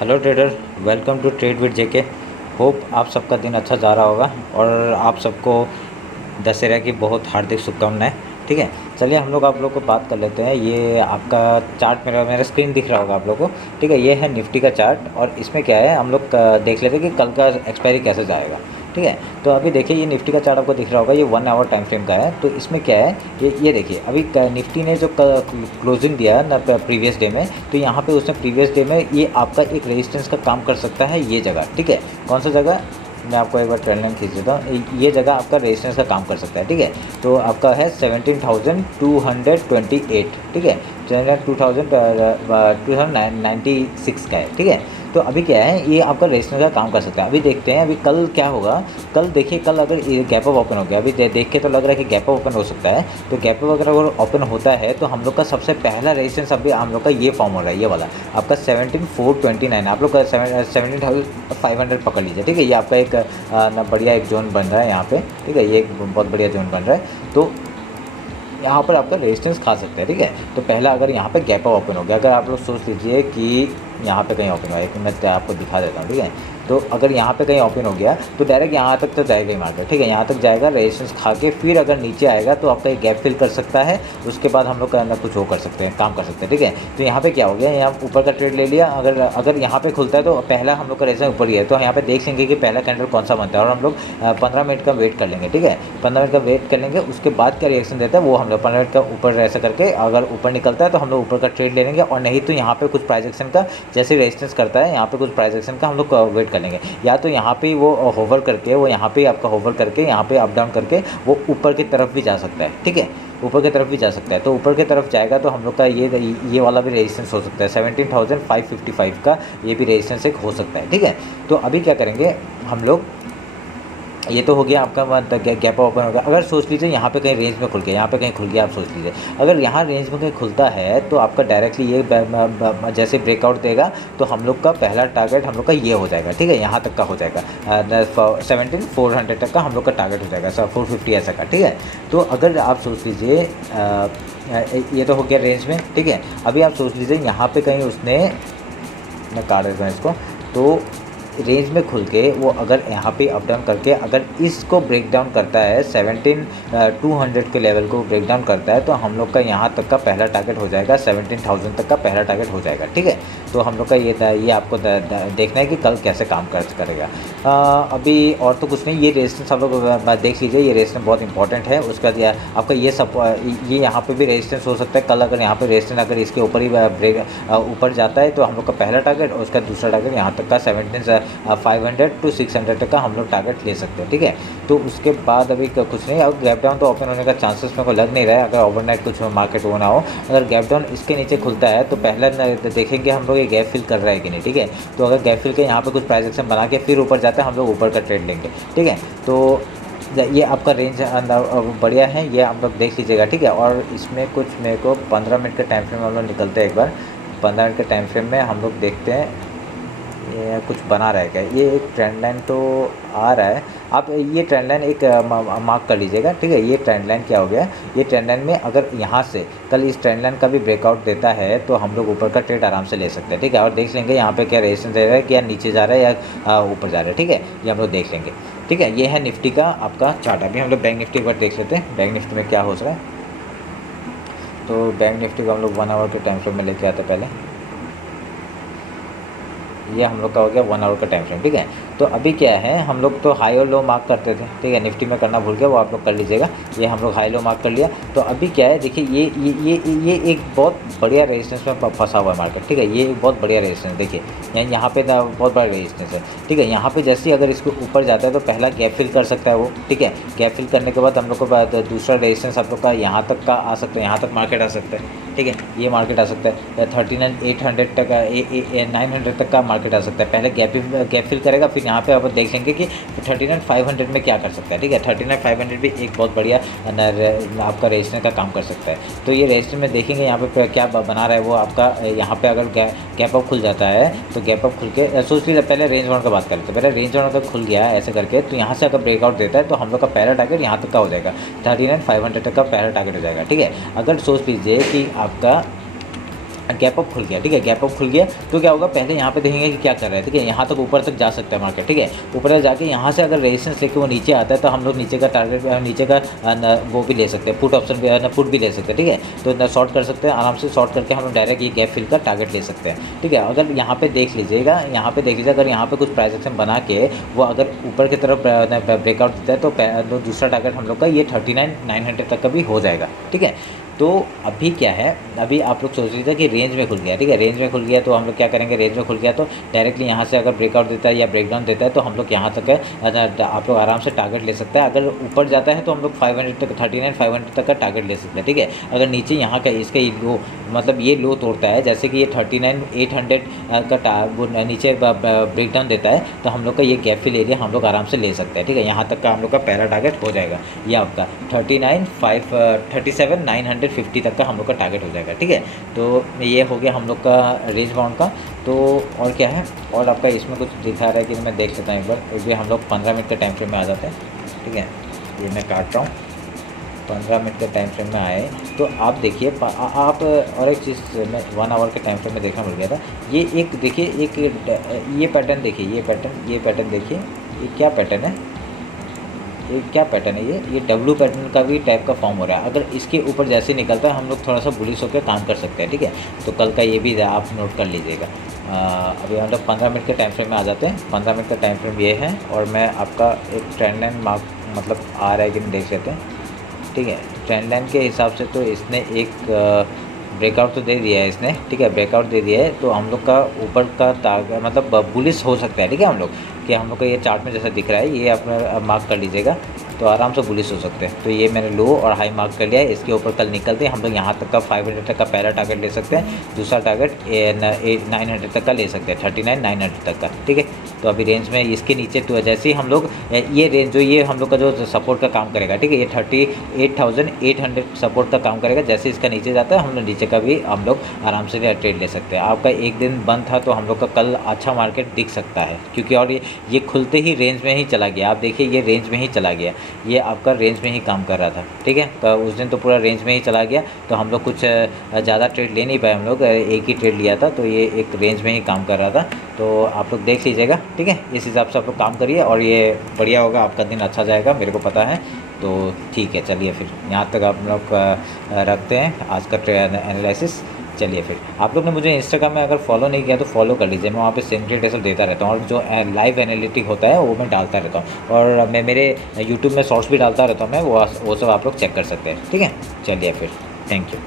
Hello trader, welcome to trade with JK. Hope आप सबका दिन अच्छा जा रहा होगा और आप सबको दशहरा की बहुत हार्दिक शुभकामनाएं। ठीक है, चलिए हम लोग आप लोग को बात कर लेते हैं। ये आपका चार्ट मेरा मेरा स्क्रीन दिख रहा होगा आप लोग को। ठीक है, ये है निफ्टी का चार्ट और इसमें क्या है हम लोग देख लेते हैं कि कल का एक्सपायरी कैसे जाएगा। ठीक है, तो अभी देखिए ये निफ्टी का चार्ट आपको दिख रहा होगा, ये 1 आवर टाइम फ्रेम का है। तो इसमें क्या है, ये देखिए अभी निफ्टी ने जो क्लोजिंग दिया है ना प्रीवियस डे में, तो यहाँ पे उसने प्रीवियस डे में ये आपका एक रेजिस्टेंस का काम कर सकता है ये जगह। ठीक है, कौन सा जगह, मैं आपको एक बार ट्रेंड लाइन खींच देता हूँ। ये जगह आपका रेजिस्टेंस का काम कर सकता है। ठीक है, तो आपका है 17,228। ठीक है, 2096 का है। ठीक है, तो अभी क्या है, ये आपका रेजिस्टेंस का काम कर सकता है। अभी देखते हैं अभी कल क्या होगा। कल देखिए, कल अगर ये गैप अप ओपन हो गया, अभी देख के तो लग रहा है कि गैप अप ओपन हो सकता है। तो गैप अप अगर ओपन होता है तो हम लोग का सबसे पहला रेजिस्टेंस अभी हम लोग का ये फॉर्म हो रहा है, ये वाला आपका 17,429। आप लोग का 17,500 पकड़ लीजिए। ठीक है, ये आपका एक ना बढ़िया एक जोन बन रहा है यहाँ पे। ठीक है, ये एक बहुत बढ़िया जोन बन रहा है। तो यहाँ पर आपका रेजिस्टेंस खा सकते हैं। ठीक है, तो पहला अगर यहाँ पे गैप अप ओपन हो गया, अगर आप लोग सोच लीजिए कि यहाँ पे कहीं ओपन हुआ है, एक मैं आपको दिखा देता हूँ। ठीक है, तो अगर यहाँ पे कहीं ओपन हो गया तो डायरेक्ट यहाँ तक तो जाएगा ही मार्केट। ठीक है, यहाँ तक जाएगा, रेजिस्टेंस खा के फिर अगर नीचे आएगा तो आपका एक गैप फिल कर सकता है। उसके बाद हम लोग का अंदर कुछ वो कर सकते हैं, काम कर सकते हैं। ठीक है, तो यहाँ पे क्या हो गया, यहाँ ऊपर का ट्रेड ले लिया। अगर यहाँ पे खुलता है तो पहला हम लोग का रेजिस्टेंस ऊपर ही है, तो यहाँ पे देख लेंगे कि पहला कैंडल कौन सा बनता है और हम लोग 15 मिनट का वेट कर लेंगे। ठीक है, 15 मिनट का वेट कर लेंगे, उसके बाद क्या रिएक्शन देता है वो हम लोग 15 मिनट का ऊपर ऐसा करके अगर ऊपर निकलता है तो हम लोग ऊपर का ट्रेड ले लेंगे, और नहीं तो यहाँ पे कुछ प्राइस एक्शन का जैसे रेजिस्टेंस करता है, यहाँ पे कुछ प्राइस एक्शन का हम लोग वेट कर लेंगे। या तो यहाँ पे वो होवर करके, वो यहाँ पे आपका होवर करके यहाँ पे अप डाउन करके वो ऊपर की तरफ भी जा सकता है। ठीक है, ऊपर की तरफ भी जा सकता है। तो ऊपर की तरफ जाएगा तो हम लोग का ये वाला भी रेजिस्टेंस हो सकता है, 17,555 का ये भी रेजिस्टेंस एक हो सकता है। ठीक है, तो अभी क्या करेंगे हम लोग, ये तो हो गया आपका गैप ओपन हो गया। अगर सोच लीजिए यहाँ पे कहीं रेंज में खुल गया, यहाँ पे कहीं खुल गया, आप सोच लीजिए अगर यहाँ रेंज में कहीं खुलता है तो आपका डायरेक्टली ये जैसे ब्रेकआउट देगा तो हम लोग का पहला टारगेट हम लोग का ये हो जाएगा। ठीक है, यहाँ तक का हो जाएगा, 17,400 तक का हम लोग का टारगेट हो जाएगा, 450 ऐसा का। ठीक है, तो अगर आप सोच लीजिए ये तो हो गया रेंज में। ठीक है, अभी आप सोच लीजिए यहाँ पे कहीं उसने, मैं काट देता हूँ इसको, तो रेंज में खुल के वो अगर यहाँ पे अप डाउन करके अगर इसको ब्रेक डाउन करता है, 17,200 के लेवल को ब्रेक डाउन करता है, तो हम लोग का यहाँ तक का पहला टारगेट हो जाएगा, 17,000 तक का पहला टारगेट हो जाएगा। ठीक है, तो हम लोग का ये आपको देखना है कि कल कैसे काम करेगा। अभी और तो कुछ नहीं, ये रेजिस्टेंस आप लोग देख लीजिए, ये रेजिस्टेंस बहुत इंपॉर्टेंट है। उसका आपका ये यहाँ पे भी रेजिस्टेंस हो सकता है। कल अगर यहाँ पे रेजिस्टेंस अगर इसके ऊपर ही ब्रेक ऊपर जाता है तो हम लोग का पहला टारगेट और उसका दूसरा टारगेट यहाँ तक का 17,500 to 600 तक का हम लोग टारगेट ले सकते हैं। ठीक है, तो उसके बाद अभी कुछ नहीं, अब गैप डाउन तो ओपन होने का चांसेस मेरे को लग नहीं रहा है, अगर ओवरनाइट कुछ मार्केट होना हो। अगर गैप डाउन इसके नीचे खुलता है तो पहला देखेंगे हम लोग ये गैप फिल कर रहा है कि नहीं। ठीक है, तो अगर गैप फिल के यहाँ पे कुछ प्राइस एक्शन बना के फिर ऊपर जाता है, हम लोग ऊपर का ट्रेड लेंगे। ठीक है, तो ये आपका रेंज बढ़िया है, ये आप लोग देख लीजिएगा। ठीक है, और इसमें कुछ मेरे को 15 मिनट का टाइम फ्रेम हम लोग निकलते हैं एक बार। 15 मिनट के टाइम फ्रेम में हम लोग देखते हैं ये कुछ बना रहेगा। ये एक ट्रेंड लाइन तो आ रहा है, आप ये ट्रेंड लाइन एक मार्क कर लीजिएगा। ठीक है, ये ट्रेंड लाइन क्या हो गया, ये ट्रेंड लाइन में अगर यहाँ से कल इस ट्रेंड लाइन का भी ब्रेकआउट देता है तो हम लोग ऊपर का ट्रेड आराम से ले सकते हैं। ठीक है, और देख लेंगे यहाँ पे क्या रेजिस्टेंस दे रहा है, क्या नीचे जा रहा है या ऊपर जा रहा है। ठीक है, ये हम लोग देख लेंगे। ठीक है, ये है निफ्टी का आपका चार्ट। अभी हम लोग बैंक निफ्टी एक बार देख लेते हैं, बैंक निफ्टी में क्या हो रहा है। तो बैंक निफ्टी को हम लोग 1 आवर के टाइम फ्रेम में लेके आते हैं पहले। ये हम लोग का हो गया 1 आवर का टाइम फ्रेम। ठीक है, तो अभी क्या है, हम लोग तो हाई और लो मार्क करते थे। ठीक है, निफ्टी में करना भूल गया, वो आप लोग कर लीजिएगा। ये हम लोग हाई लो मार्क कर लिया। तो अभी क्या है, देखिए ये एक बहुत बढ़िया रेजिस्टेंस में फंसा हुआ है मार्केट। ठीक है, ये एक बहुत बढ़िया रेजिस्टेंस, देखिए यहाँ पे बहुत बड़ा रेजिस्टेंस है। ठीक है, यहाँ पे जैसे ही अगर इसको ऊपर जाता है तो पहला गैप फिल कर सकता है वो। ठीक है, गैप फिल करने के बाद हम लोग को दूसरा रेजिस्टेंस आप लोग का यहाँ तक का आ सकता है, यहाँ तक मार्केट आ सकता है। ठीक है, ये मार्केट आ सकता है 39,800 तक, 900 तक का मार्केट आ सकता है। पहले गैप फिल करेगा, फिर यहाँ पे आप देख लेंगे कि 39,500 में क्या कर सकता है। ठीक है, 39,500 भी एक बहुत बढ़िया आपका रेजिस्टेंस का काम कर सकता है। तो ये रेजिस्टेंस में देखेंगे यहाँ पे क्या बना रहा है वो आपका। यहाँ पे अगर गैप अप खुल जाता है तो गैप अप खुल के सोच लीजिए, पहले रेंज वन का बात कर लेते हैं। पहले रेंज वन अगर खुल गया ऐसे करके तो यहाँ से अगर ब्रेकआउट देता है तो हम लोग का पहला टारगेट यहाँ तक का हो जाएगा, 39,500 तक का पहला टारगेट हो जाएगा। ठीक है, अगर सोच लीजिए कि आपका गैप अप खुल गया, ठीक है, गैप अप खुल गया तो क्या होगा, पहले यहाँ पे देखेंगे कि क्या कर रहा है, ठीक है, यहाँ तक ऊपर तक जा सकता है मार्केट, ठीक है, ऊपर तक जाके यहाँ से अगर रेजिस्टेंस लेके वो नीचे आता है तो हम लोग नीचे का टारगेट, नीचे का वो भी ले सकते हैं, पुट ऑप्शन भी, पुट भी ले सकते हैं, ठीक है, तो शॉर्ट कर सकते हैं आराम से, शॉर्ट करके हम लोग डायरेक्ट ये गैप फिल का टारगेट ले सकते हैं, ठीक है। अगर यहाँ पे देख लीजिएगा, यहाँ पे देख लीजिए, अगर यहाँ पे कुछ प्राइस एक्शन बना के वो अगर ऊपर की तरफ ब्रेकआउट देता है तो दूसरा टारगेट हम लोग का ये 39,900 तक का भी हो जाएगा, ठीक है। तो अभी क्या है, अभी आप लोग सोच लीजिए कि रेंज में खुल गया, ठीक है, रेंज में खुल गया तो हम लोग क्या करेंगे, रेंज में खुल गया तो डायरेक्टली यहाँ से अगर ब्रेकआउट देता है या ब्रेकडाउन देता है तो हम लोग यहाँ तक आप लोग आराम से टारगेट ले सकते हैं। अगर ऊपर जाता है तो हम लोग 500 तक, 39,500 तक का टारगेट ले सकते हैं, ठीक है। अगर नीचे यहाँ का इसका लो, मतलब ये लो तोड़ता है, जैसे कि ये 39,800 का वो नीचे ब्रेकडाउन देता है तो हम लोग का ये गैप फिल एरिया हम लोग आराम से ले सकते हैं, ठीक है। यहाँ तक का हम लोग का पहला टारगेट हो जाएगा, ये आपका 37,950 तक का हम लोग का टारगेट हो जाएगा, ठीक है। तो ये हो गया हम लोग का रेंज बाउंड का। तो और क्या है, और आपका इसमें कुछ दिखा रहा है कि मैं देख लेता हूँ एक बार, क्योंकि हम लोग 15 मिनट के टाइम फ्रेम में आ जाते हैं, ठीक है, ये मैं काट रहा हूँ। 15 मिनट के टाइम फ्रेम में आए तो आप देखिए, आप और एक चीज़ मैं 1 आवर के टाइम फ्रेम में देखना मिल गया था, ये एक देखिए, एक ये पैटर्न देखिए, ये पैटर्न देखिए, ये क्या पैटर्न है, ये क्या पैटर्न है, ये डब्ल्यू पैटर्न का भी टाइप का फॉर्म हो रहा है। अगर इसके ऊपर जैसे निकलता है हम लोग थोड़ा सा बुलिश होकर काम कर सकते हैं, ठीक है। तो कल का ये भी आप नोट कर लीजिएगा। अभी हम लोग 15 मिनट के टाइम फ्रेम में आ जाते हैं। 15 मिनट का टाइम फ्रेम ये है, और मैं आपका एक ट्रेंड लाइन मार्क मतलब आ रहा है कि नहीं देख लेते हैं, ठीक है। ट्रेंड लाइन के हिसाब से तो इसने एक ब्रेकआउट तो दे दिया है इसने, ठीक है, ब्रेकआउट दे दिया है तो हम लोग का ऊपर का टारगेट मतलब बुलिश हो सकता है, ठीक है। हम लोग कि हम लोग का ये चार्ट में जैसा दिख रहा है, ये आप मार्क कर लीजिएगा तो आराम से बुलिश हो सकते हैं। तो ये मैंने लो और हाई मार्क कर लिया है, इसके ऊपर कल निकलते हैं हम लोग यहाँ तक का 500 तक का पहला टारगेट ले सकते हैं, दूसरा टारगेट 900 तक का ले सकते हैं, 39,900 तक का, ठीक है। तो अभी रेंज में इसके नीचे तो जैसे ही हम लोग ये रेंज जो ये हम लोग का जो सपोर्ट का काम करेगा, ठीक है, ये 38,800 सपोर्ट का काम करेगा। जैसे इसका नीचे जाता है हम लोग नीचे का भी हम लोग आराम से ट्रेड ले सकते हैं। आपका एक दिन बंद था तो हम लोग का कल अच्छा मार्केट दिख सकता है, क्योंकि और ये खुलते ही रेंज में ही चला गया। आप देखिए ये रेंज में ही चला गया, ये आपका रेंज में ही काम कर रहा था, ठीक है। तो उस दिन तो पूरा रेंज में ही चला गया, तो हम लोग कुछ ज़्यादा ट्रेड ले नहीं पाए, हम लोग एक ही ट्रेड लिया था, तो ये एक रेंज में ही काम कर रहा था। तो आप लोग देख लीजिएगा, ठीक है, इस हिसाब से आप लोग काम करिए और ये बढ़िया होगा, आपका दिन अच्छा जाएगा, मेरे को पता है। तो ठीक है, चलिए फिर यहाँ तक आप लोग रखते हैं आज का एनालिसिस। चलिए फिर आप लोग ने मुझे इंस्टाग्राम में अगर फॉलो नहीं किया तो फॉलो कर लीजिए, मैं वहाँ पे सेम डिटेल्स देता रहता हूँ, और जो लाइव एनालिटिक होता है वो मैं डालता रहता हूँ, और मैं मेरे यूट्यूब में शॉर्ट्स भी डालता रहता हूँ मैं, वो सब आप लोग चेक कर सकते हैं, ठीक है। चलिए फिर, थैंक यू।